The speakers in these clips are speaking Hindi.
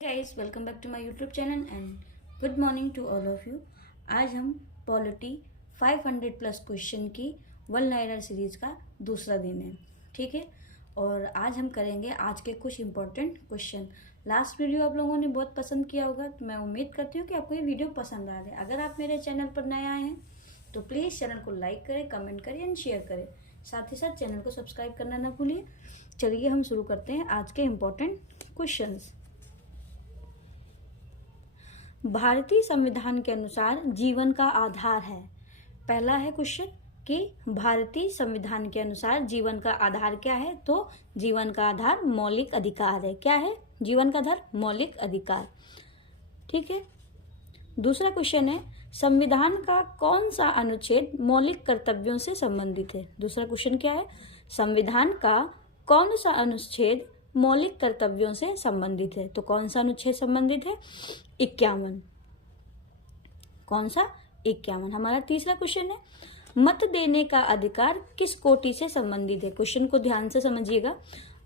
Guys, welcome back to my YouTube channel and good morning to all of you. आज हम पॉलिटी 500 प्लस क्वेश्चन की वन लाइनर सीरीज का दूसरा दिन है। ठीक है, और आज हम करेंगे आज के कुछ इंपॉर्टेंट क्वेश्चन। लास्ट वीडियो आप लोगों ने बहुत पसंद किया होगा, तो मैं उम्मीद करती हूँ कि आपको ये वीडियो पसंद आ रहा है। अगर आप मेरे चैनल पर नए आए हैं तो प्लीज़ चैनल को लाइक करें, कमेंट करें एंड शेयर करें। साथ ही साथ चैनल को सब्सक्राइब करना ना भूलिए। चलिए हम शुरू करते हैं आज के इम्पोर्टेंट क्वेश्चंस। भारतीय संविधान के अनुसार जीवन का आधार है। पहला है क्वेश्चन कि भारतीय संविधान के अनुसार जीवन का आधार क्या है, तो जीवन का आधार मौलिक अधिकार है। क्या है जीवन का आधार? मौलिक अधिकार। ठीक है। दूसरा क्वेश्चन है संविधान का कौन सा अनुच्छेद मौलिक कर्तव्यों से संबंधित है। दूसरा क्वेश्चन क्या है? संविधान का कौन सा अनुच्छेद मौलिक कर्तव्यों से संबंधित है। तो कौन सा अनुच्छेद संबंधित है? 51। कौन सा? 51। हमारा तीसरा क्वेश्चन है मत देने का अधिकार किस कोटि से संबंधित है। क्वेश्चन को ध्यान से समझिएगा।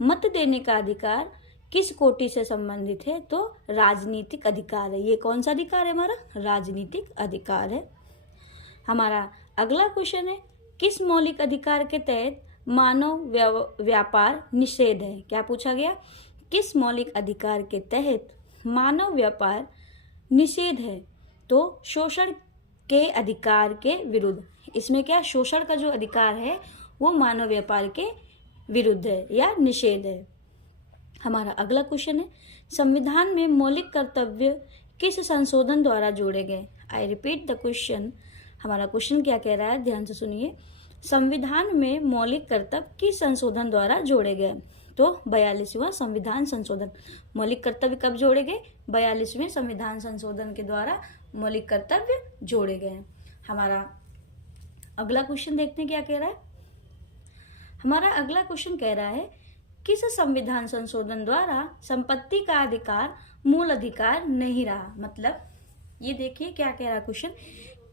मत देने का अधिकार किस कोटि से संबंधित है, तो राजनीतिक अधिकार है। ये कौन सा अधिकार है? हमारा राजनीतिक अधिकार है। हमारा अगला क्वेश्चन है किस मौलिक अधिकार के तहत मानव व्यापार निषेध है। क्या पूछा गया? किस मौलिक अधिकार के तहत मानव व्यापार निषेध है, तो शोषण के अधिकार के विरुद्ध। इसमें क्या शोषण का जो अधिकार है वो मानव व्यापार के विरुद्ध है या निषेध है। हमारा अगला क्वेश्चन है संविधान में मौलिक कर्तव्य किस संशोधन द्वारा जोड़े गए। I repeat the question. हमारा क्वेश्चन क्या कह रहा है, ध्यान से सुनिए। संविधान में मौलिक कर्तव्य किस संशोधन द्वारा जोड़े गए, तो 42वां संविधान संशोधन। मौलिक कर्तव्य कब जोड़े गए? 42वें संविधान संशोधन के द्वारा मौलिक कर्तव्य जोड़े गए। हमारा अगला क्वेश्चन देखते हैं क्या कह रहा है। हमारा अगला क्वेश्चन कह रहा है किस संविधान संशोधन द्वारा संपत्ति का अधिकार मूल अधिकार नहीं रहा। मतलब ये देखिए क्या कह रहा है क्वेश्चन,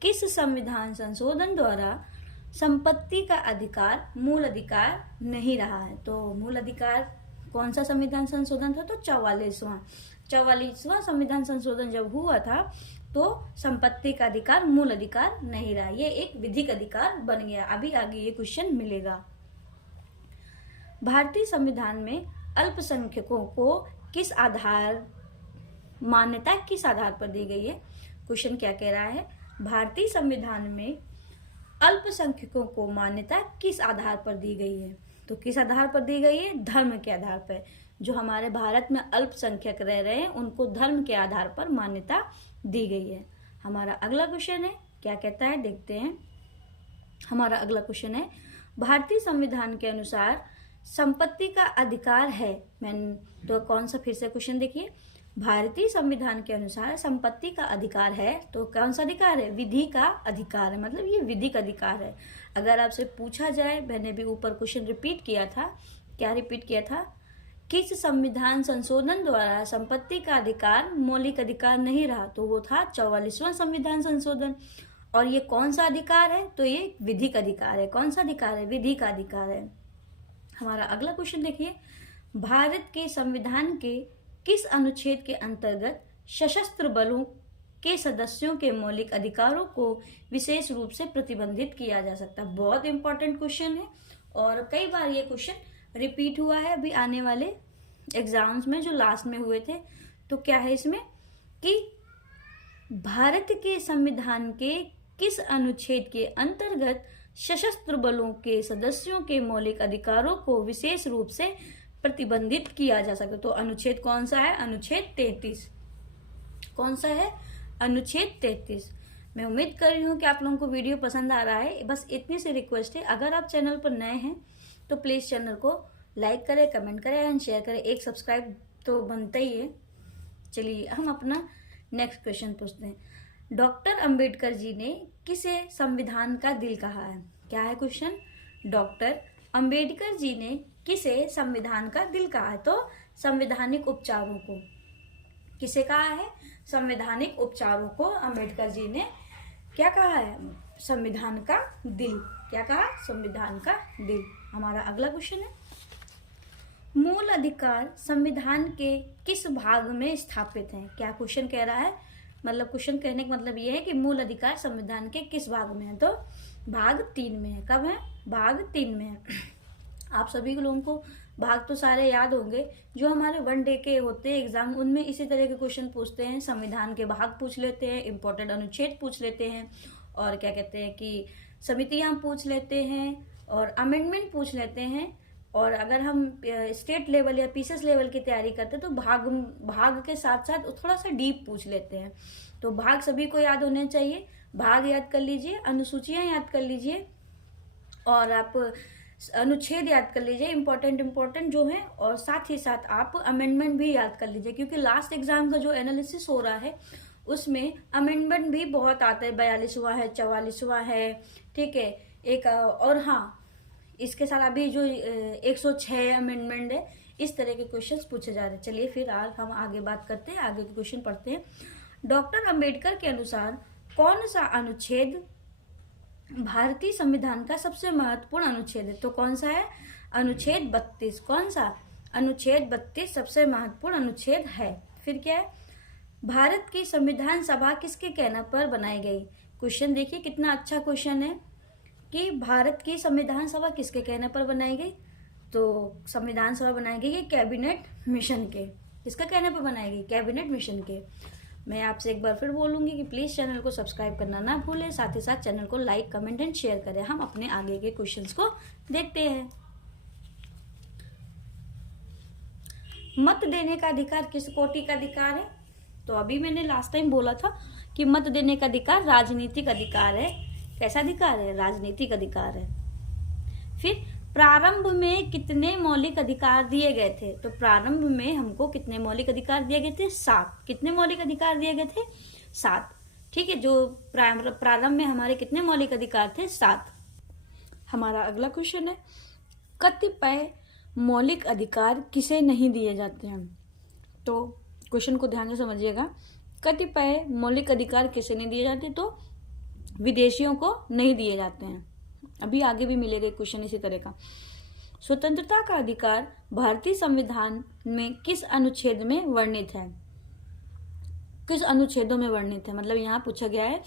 किस संविधान संशोधन द्वारा संपत्ति का अधिकार मूल अधिकार नहीं रहा है। तो मूल अधिकार कौन सा संविधान संशोधन था, तो 44वां संविधान संशोधन जब हुआ था तो संपत्ति का अधिकार मूल अधिकार नहीं रहा, ये एक विधिक अधिकार बन गया। अभी आगे ये क्वेश्चन मिलेगा। भारतीय संविधान में अल्पसंख्यकों को किस आधार मान्यता किस आधार पर दी गई है। क्वेश्चन क्या कह रहा है, भारतीय संविधान में अल्पसंख्यकों को मान्यता किस आधार पर दी गई है। तो किस आधार पर दी गई है? धर्म के आधार पर। जो हमारे भारत में अल्पसंख्यक रह रहे हैं उनको धर्म के आधार पर मान्यता दी गई है। हमारा अगला क्वेश्चन है क्या कहता है, देखते हैं। हमारा अगला क्वेश्चन है भारतीय संविधान के अनुसार संपत्ति का अधिकार है। तो कौन सा, फिर से क्वेश्चन देखिए। भारतीय संविधान के अनुसार संपत्ति का अधिकार है, तो कौन सा अधिकार है? विधि का अधिकार है, मतलब ये विधिक अधिकार है। अगर आपसे पूछा जाए, मैंने भी ऊपर क्वेश्चन रिपीट किया था, क्या रिपीट किया था? किस संविधान संशोधन द्वारा संपत्ति का अधिकार मौलिक अधिकार नहीं रहा, तो वो था 44वां संविधान संशोधन। और ये कौन सा अधिकार है? तो ये विधिक अधिकार है। कौन सा अधिकार है? विधि का अधिकार है। हमारा अगला क्वेश्चन देखिए, भारत के संविधान के किस अनुच्छेद के अंतर्गत सशस्त्र बलों के सदस्यों के मौलिक अधिकारों को विशेष रूप से प्रतिबंधित किया जा सकता है। बहुत इंपॉर्टेंट क्वेश्चन है और कई बार ये क्वेश्चन रिपीट हुआ है अभी आने वाले एग्जाम्स में जो लास्ट में हुए थे। तो क्या है इसमें कि भारत के संविधान के किस अनुच्छेद के अंतर्गत सशस्त्र बलों के सदस्यों के मौलिक अधिकारों को विशेष रूप से प्रतिबंधित किया जा सकता है। तो अनुच्छेद कौन सा है? अनुच्छेद 33। कौन सा है? अनुच्छेद 33। मैं उम्मीद कर रही हूँ कि आप लोगों को वीडियो पसंद आ रहा है। बस इतनी सी रिक्वेस्ट है, अगर आप चैनल पर नए हैं तो प्लीज चैनल को लाइक करें, कमेंट करें एंड शेयर करें। एक सब्सक्राइब तो बनता ही है। चलिए हम अपना नेक्स्ट क्वेश्चन पूछते हैं। डॉक्टर अंबेडकर जी ने किसे संविधान का दिल कहा है? क्या है क्वेश्चन? डॉक्टर अंबेडकर जी ने किसे संविधान का दिल कहा है? तो संवैधानिक उपचारों को। किसे कहा है? संवैधानिक उपचारों को अंबेडकर जी ने क्या कहा है? संविधान का दिल। क्या कहा? संविधान का दिल। हमारा अगला क्वेश्चन है मूल अधिकार संविधान के किस भाग में स्थापित हैं? क्या क्वेश्चन कह रहा है, मतलब क्वेश्चन कहने का मतलब ये है कि मूल अधिकार संविधान के किस भाग में है? तो भाग 3 में है। कब है? भाग 3 में है। आप सभी लोगों को भाग तो सारे याद होंगे, जो हमारे 1 डे के होते हैं एग्जाम, उनमें इसी तरह के क्वेश्चन पूछते हैं। संविधान के भाग पूछ लेते हैं, इंपॉर्टेंट अनुच्छेद पूछ लेते हैं, और क्या कहते हैं कि समितियां पूछ लेते हैं, और अमेंडमेंट पूछ लेते हैं। और अगर हम स्टेट लेवल या पीसीएस लेवल की तैयारी करते हैं तो भाग के साथ साथ थोड़ा सा डीप पूछ लेते हैं। तो भाग सभी को याद होने चाहिए। भाग याद कर लीजिए, अनुसूचियां याद कर लीजिए, और आप अनुच्छेद याद कर लीजिए इंपॉर्टेंट जो है, और साथ ही साथ आप अमेंडमेंट भी याद कर लीजिए, क्योंकि लास्ट एग्जाम का जो एनालिसिस हो रहा है उसमें अमेंडमेंट भी बहुत आता है। 42वां है, 44वां है, ठीक है। एक और हाँ, इसके साथ अभी जो 106 अमेंडमेंट है, इस तरह के क्वेश्चंस पूछे जा रहे हैं। चलिए फिर आज हम आगे बात करते हैं, आगे के क्वेश्चन पढ़ते हैं। डॉक्टर अंबेडकर के अनुसार कौन सा अनुच्छेद भारतीय संविधान का सबसे महत्वपूर्ण अनुच्छेद है? तो कौन सा है? अनुच्छेद 32। कौन सा? अनुच्छेद 32 सबसे महत्वपूर्ण अनुच्छेद है। फिर क्या है? भारत की संविधान सभा किसके कहने पर बनाई गई? क्वेश्चन देखिए कितना अच्छा क्वेश्चन है कि भारत की संविधान सभा किसके कहने पर बनाई गई? तो संविधान सभा बनाई गई है कैबिनेट मिशन के। किसका कहने पर बनाई गई? कैबिनेट मिशन के। मैं आपसे एक बार फिर बोलूंगी कि प्लीज चैनल को सब्सक्राइब करना ना भूलें, साथ ही साथ चैनल को लाइक, कमेंट एंड शेयर करें। हम अपने आगे के क्वेश्चंस को देखते हैं। मत देने का अधिकार किस कोटि का अधिकार है? तो अभी मैंने लास्ट टाइम बोला था कि मत देने का अधिकार राजनीतिक अधिकार है। कैसा अधिकार है? राजनीतिक अधिकार है। फिर प्रारंभ में कितने मौलिक अधिकार दिए गए थे? तो प्रारंभ में हमको कितने मौलिक अधिकार दिए गए थे? 7। कितने मौलिक अधिकार दिए गए थे? 7। ठीक है, जो प्रारंभ में हमारे कितने मौलिक अधिकार थे? 7। हमारा अगला क्वेश्चन है, कतिपय मौलिक अधिकार किसे नहीं दिए जाते हैं? तो क्वेश्चन को ध्यान से समझिएगा। कतिपय मौलिक अधिकार किसे नहीं दिए जाते? तो विदेशियों को नहीं दिए जाते हैं। अभी आगे भी मिलेगा क्वेश्चन इसी तरह का। स्वतंत्रता का अधिकार भारतीय संविधान में किस अनुच्छेद में वर्णित है? किस अनुच्छेदों में वर्णित है? मतलब यहाँ पूछा गया है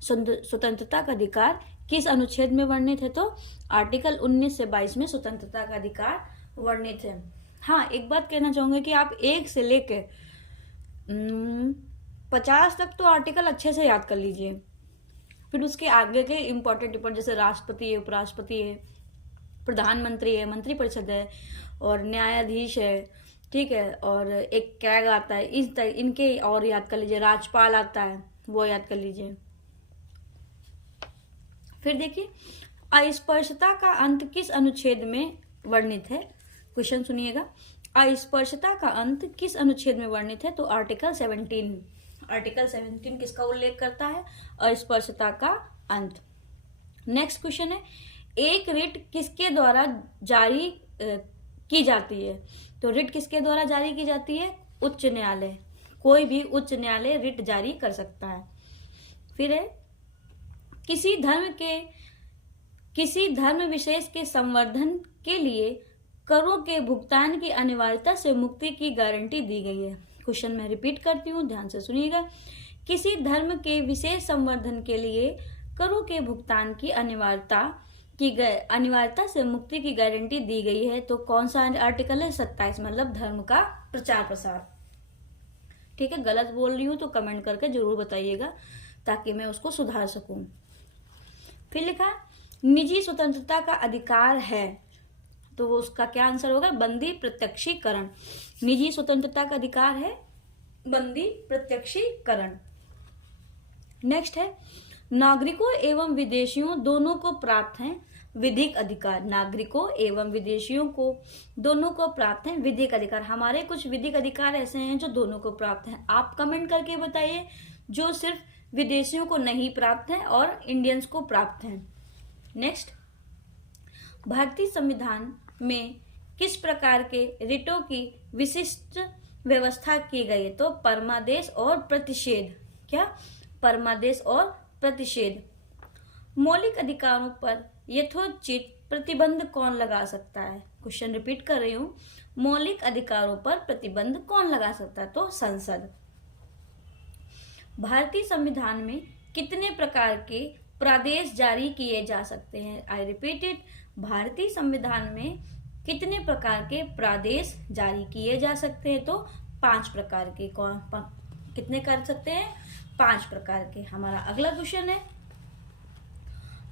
स्वतंत्रता का अधिकार किस अनुच्छेद में वर्णित है? तो आर्टिकल 19 से 22 में स्वतंत्रता का अधिकार वर्णित है। हाँ, एक बात कहना चाहूंगा कि आप 1 से लेके 50 तक तो आर्टिकल अच्छे से याद कर लीजिए। फिर उसके आगे के इम्पोर्टेंट जैसे राष्ट्रपति है, उपराष्ट्रपति है, प्रधानमंत्री है, मंत्रिपरिषद है, और न्यायाधीश है, ठीक है, और एक कैग आता है, इस तरह इनके और याद कर लीजिए। राज्यपाल आता है, वो याद कर लीजिए। फिर देखिए, अस्पृश्यता का अंत किस अनुच्छेद में वर्णित है? क्वेश्चन सुनिएगा, अस्पृश्यता का अंत किस अनुच्छेद में वर्णित है? तो आर्टिकल 17। आर्टिकल 17 किसका उल्लेख करता है? अस्पृश्यता का अंत। नेक्स्ट क्वेश्चन है, एक रिट किसके द्वारा जारी की जाती है? तो रिट किसके द्वारा जारी की जाती है? उच्च न्यायालय। कोई भी उच्च न्यायालय रिट जारी कर सकता है। फिर है, किसी धर्म विशेष के संवर्धन के लिए करों के भुगतान की अनिवार्यता से मुक्ति की गारंटी दी गई है। क्वेश्चन मैं रिपीट करती हूँ, ध्यान से सुनिएगा। किसी धर्म के विशेष संवर्धन के लिए करों के भुगतान की अनिवार्यता से मुक्ति की गारंटी दी गई है। तो कौन सा आर्टिकल है? 27, मतलब धर्म का प्रचार प्रसार। ठीक है, गलत बोल रही हूँ तो कमेंट करके जरूर बताइएगा ताकि मैं उसको सुधार सकूं। फिर लिखा, निजी स्वतंत्रता का अधिकार है, तो वो उसका क्या आंसर होगा? बंदी प्रत्यक्षीकरण। निजी स्वतंत्रता का अधिकार है बंदी प्रत्यक्षीकरण। नेक्स्ट है, नागरिकों एवं विदेशियों दोनों को प्राप्त है विधिक अधिकार। नागरिकों एवं विदेशियों को दोनों को प्राप्त है विधिक अधिकार। हमारे कुछ विधिक अधिकार ऐसे हैं जो दोनों को प्राप्त हैं। आप कमेंट करके बताइए जो सिर्फ विदेशियों को नहीं प्राप्त है और इंडियंस को प्राप्त है। नेक्स्ट, भारतीय संविधान में किस प्रकार के रिटों की विशिष्ट व्यवस्था की गई है? तो परमादेश और प्रतिषेध। क्या? परमादेश और प्रतिषेध। मौलिक अधिकारों पर यथोचित प्रतिबंध कौन लगा सकता है? क्वेश्चन रिपीट कर रही हूँ, मौलिक अधिकारों पर प्रतिबंध कौन लगा सकता है? तो संसद। भारतीय संविधान में कितने प्रकार के प्रादेश जारी किए जा सकते हैं? आई रिपीट इट, भारतीय संविधान में कितने प्रकार के प्रादेश जारी किए जा सकते हैं? तो 5 प्रकार के। कितने कर सकते हैं? 5 प्रकार के। हमारा अगला क्वेश्चन है,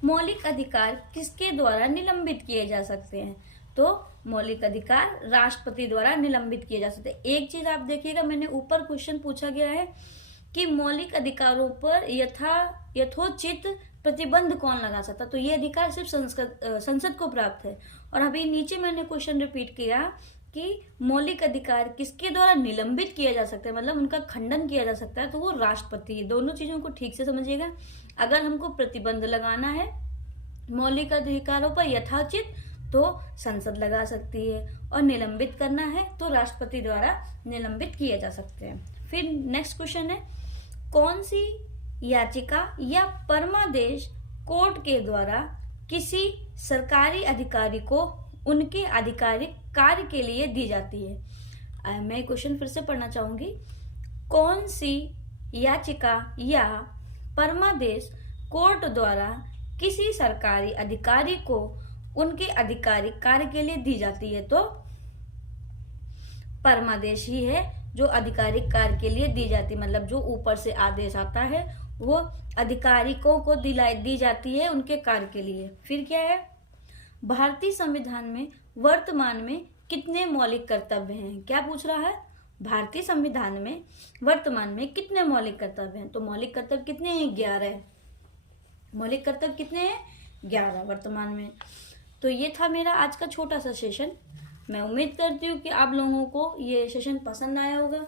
मौलिक अधिकार किसके द्वारा निलंबित किए जा सकते हैं? तो मौलिक अधिकार राष्ट्रपति द्वारा निलंबित किए जा सकते हैं। एक चीज आप देखिएगा, मैंने ऊपर क्वेश्चन पूछा गया है कि मौलिक अधिकारों पर यथोचित प्रतिबंध कौन लगा सकता, तो ये अधिकार सिर्फ संसद को प्राप्त है। और अभी नीचे मैंने क्वेश्चन रिपीट किया कि मौलिक अधिकार किसके द्वारा निलंबित किया जा सकता है, मतलब उनका खंडन किया जा सकता है, तो वो राष्ट्रपति। दोनों चीजों को ठीक से समझिएगा। अगर हमको प्रतिबंध लगाना है मौलिक अधिकारों पर यथाचित, तो संसद लगा सकती है, और निलंबित करना है तो राष्ट्रपति द्वारा निलंबित किए जा सकते हैं। फिर नेक्स्ट क्वेश्चन है, कौन सी याचिका या परमादेश कोर्ट के द्वारा किसी सरकारी अधिकारी को उनके आधिकारिक कार्य के लिए दी जाती है? मैं क्वेश्चन फिर से पढ़ना चाहूंगी। कौन सी याचिका या परमादेश कोर्ट द्वारा किसी सरकारी अधिकारी को उनके आधिकारिक कार्य के लिए दी जाती है? तो परमादेश ही है जो आधिकारिक कार्य के लिए दी जाती, मतलब जो ऊपर से आदेश आता है वो अधिकारियों को दी जाती है उनके कार्य के लिए। फिर क्या है, भारतीय संविधान में वर्तमान में कितने मौलिक कर्तव्य हैं? क्या पूछ रहा है, भारतीय संविधान में वर्तमान में कितने मौलिक कर्तव्य हैं? तो मौलिक कर्तव्य कितने हैं? 11। मौलिक कर्तव्य कितने हैं? 11 वर्तमान में। तो ये था मेरा आज का छोटा सा सेशन। मैं उम्मीद करती हूँ कि आप लोगों को ये सेशन पसंद आया होगा,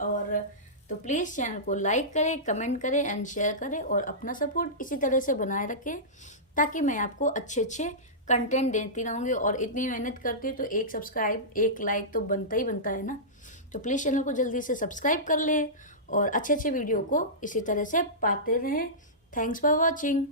और तो प्लीज़ चैनल को लाइक करें, कमेंट करें एंड शेयर करें, और अपना सपोर्ट इसी तरह से बनाए रखें ताकि मैं आपको अच्छे कंटेंट देती रहूँगी। और इतनी मेहनत करती हूँ तो एक सब्सक्राइब, एक लाइक तो बनता ही बनता है ना। तो प्लीज़ चैनल को जल्दी से सब्सक्राइब कर लें और अच्छे वीडियो को इसी तरह से पाते रहें। Thanks for watching.